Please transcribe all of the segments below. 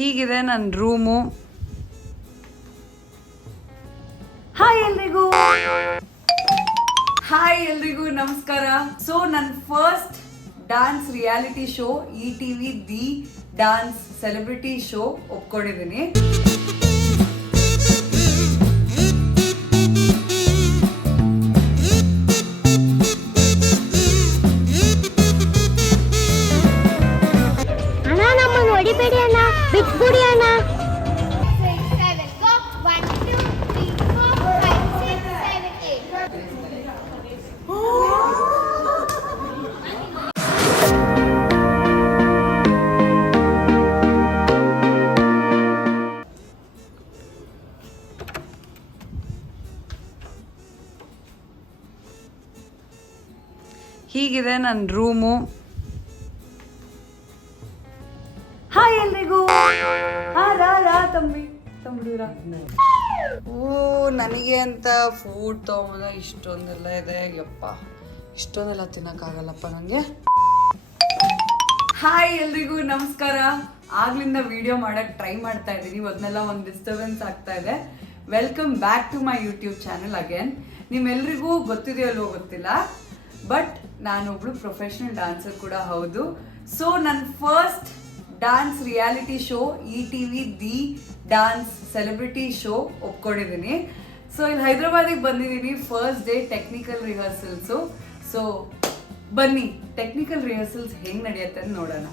ಹೀಗಿದೆ ನನ್ನ room. Hi ಎಲ್ರಿಗೂ ನಮಸ್ಕಾರ. ಸೊ ನನ್ನ first dance reality show ETV the dance celebrity show ಒಪ್ಕೊಂಡಿದ್ದೀನಿ. ಹೀಗಿದೆ ನನ್ನ ರೂಮು. ಹಾಯ್ ಎಲ್ರಿಗೂ. ನನಗೆ ಅಂತ ಫುಡ್ ತೊಗೊಂಬಂದ ಇಷ್ಟೊಂದೆಲ್ಲ ಇದೆ. ಯಪ್ಪ, ಇಷ್ಟೊಂದೆಲ್ಲ ತಿನ್ನಕ್ಕಾಗಲ್ಲಪ್ಪ ನನಗೆ. ಹಾಯ್ ಎಲ್ರಿಗೂ ನಮಸ್ಕಾರ. ಆಗ್ಲಿಂದ ವಿಡಿಯೋ ಮಾಡಕ್ ಟ್ರೈ ಮಾಡ್ತಾ ಇದ್ದೀನಿ, ಮೊದಲೆಲ್ಲ ಒಂದು ಡಿಸ್ಟರ್ಬೆನ್ಸ್ ಆಗ್ತಾ ಇದೆ. Welcome back to my YouTube channel again. ನಿಮ್ಮೆಲ್ರಿಗೂ ಗೊತ್ತಿದೆಯಲ್ಲೋ ಗೊತ್ತಿಲ್ಲ, ಬಟ್ ನಾನೊಬ್ಳು ಪ್ರೊಫೆಷನಲ್ ಡ್ಯಾನ್ಸರ್ ಕೂಡ ಹೌದು. ಸೊ ನನ್ನ first dance reality show ETV the dance celebrity show ಒಪ್ಕೊಂಡಿದ್ದೀನಿ. ಸೊ ಇಲ್ಲಿ ಹೈದ್ರಾಬಾದಿಗೆ ಬಂದಿದ್ದೀನಿ. First day technical rehearsals. So ಬನ್ನಿ ಟೆಕ್ನಿಕಲ್ ರಿಹರ್ಸಲ್ಸ್ ಹೆಂಗೆ ನಡೆಯುತ್ತೆ ಅಂತ ನೋಡೋಣ.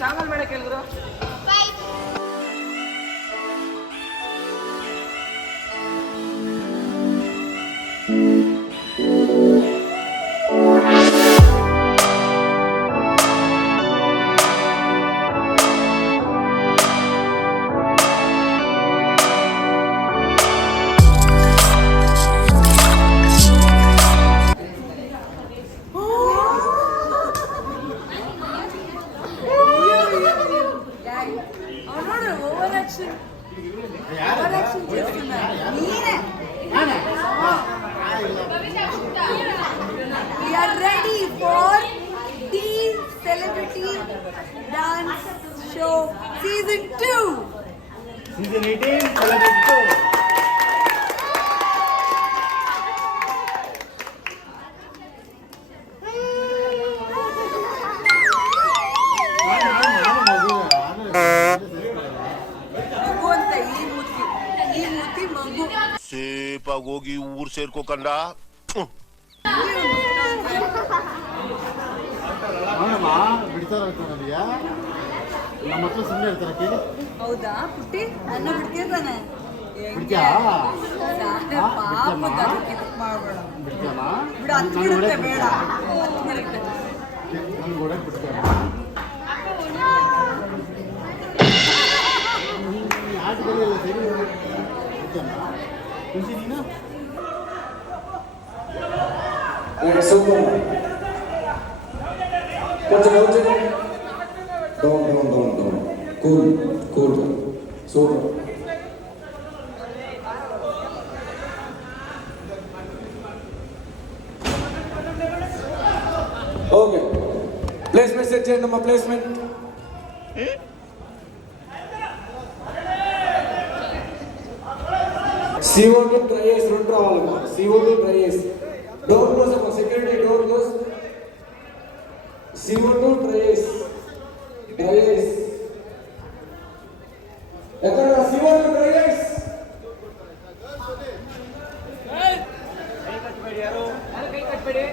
ಸಾಂಗಲ್ ಮೇಡ ಕೇಳಿದ್ರು. Show season 2. ಸೀಸನ್ 18 ಕಳೆದಿತ್ತು. ಮಗು ಅಂತ ಈ ಮೂತಿ ಮಗು. ಸೇಪಾಗಿ ಹೋಗಿ ಊರ್ ಸೇರ್ಕೋಕಂಡ ಅವನಮ್ಮ ಬಿಡ್ತಾರ ನನಗೆ ನಮ್ಮ ಹತ್ರ ಸುಮ್ಮನೆ ಇರ್ತಾರೆ ಕೇಳಿ. ಹೌದಾ ಪುಟ್ಟಿ ಅನ್ನ ಬಿಡ್ತಿರ್ತಾನೆ. ಬಿಡ್ತೀಯಾ? ಮಾಡ್ಬೇಡ ಬಿಡ್ತೀಯಮ್ಮ? ಬಿಡು, ಹತ್ತು ಬಿಡುತ್ತೆ ಬೇಡ, ಹತ್ತು ಬಿಡುತ್ತೆ. ನನ್ಗೆ ಓಡಕ್ಕೆ ಬಿಡ್ತೀಯ? ಆಟದಲ್ಲಿ ಎಲ್ಲ ಸರಿ ಬಿಡ್ತೀಯಮ್ಮ? ಖುಷಿ ನೀನು? Super. Continue. Down. Cool. Super. Okay. Placement set change number placement. CO2 dry ice run రావాలమ్మా. CO2 dry ice. Door close అమ్మా. Security door close. CO2 dry ice. ఎక్కడ CO2 dry ice? ಕೈ ಕಟ್ಬೇಡಿ.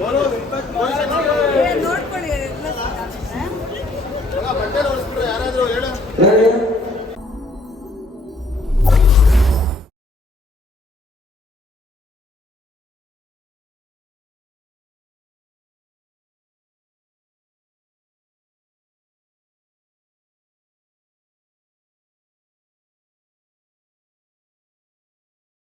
ಬರೋದು